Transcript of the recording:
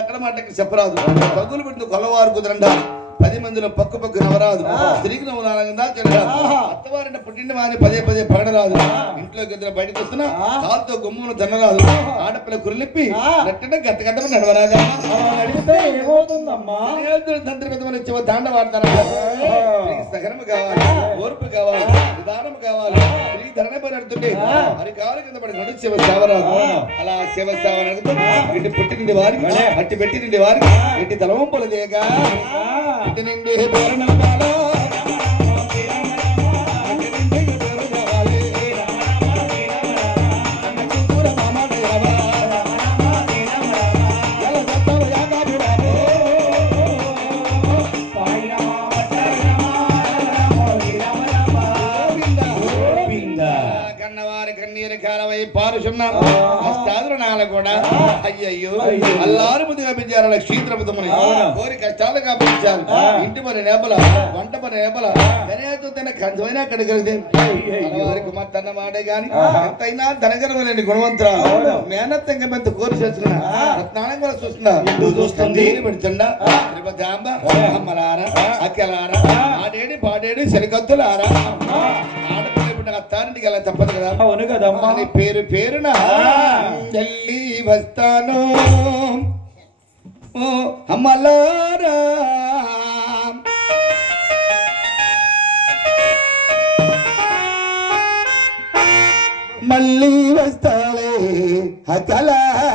అక్కడ మాటకి చెప్పరాదు చదువులు పెట్టిన కొలవారు కుదరండా 10 మందిలో పక్కు పక్కు నవరాదు తిరిగి నవ్వుదా అత్తవారిని పుట్టిండి వారిని పదే పగడరాదు ఇంట్లోకి ఇద్దరు బయటకు వస్తున్నా కాలుతో గుమ్మను తినరాదు ఆడపిల్ల కురిలిప్పి నట్టంటే గట్ట నడవరాదా దాండ వాడతారా సహనము కావాలి ఓర్పు కావాలి నిదానము కావాలి తిరిగి ధరణ పని అడుతుంటే మరి కావాలి కింద పడి నడు శివ సేవరాదు అలా శివ సేవ నడుతూ ఇంటి పుట్టినండి వారికి అట్టి పెట్టినండి వారికి ఇంటి తలవంపులు దేక ఇంటి నుండి కూడా అయ్యయ్యో అల్లారు ముద్దుగా పెంచారు క్షీత్రముతమని కోరి కష్టాలు కాపించారు ఇంటి మరి నేపల వంట మరి నేపల కనీసం తన కంచమైనా అక్కడ కలిగితే వారికి మత్తన్న మాటే గాని ఎంతైనా ధనగరమైన గుణవంతురాలు మేనత్తంగా మెంత కోరి చేసుకున్నా రత్నానం కూడా చూస్తుంది పెడుతుండా త్రిపదాంబ అమ్మలారా అక్కలారా ఆడేడి పాడేడి సరికొత్తులారా అత్తారింటికి అలా తప్పదు కదా అవును కదమ్మా నీ పేరున ఢిల్లీ వస్తాను ఓ అమ్మలారా మళ్ళీ వస్తాలే అక్కలారా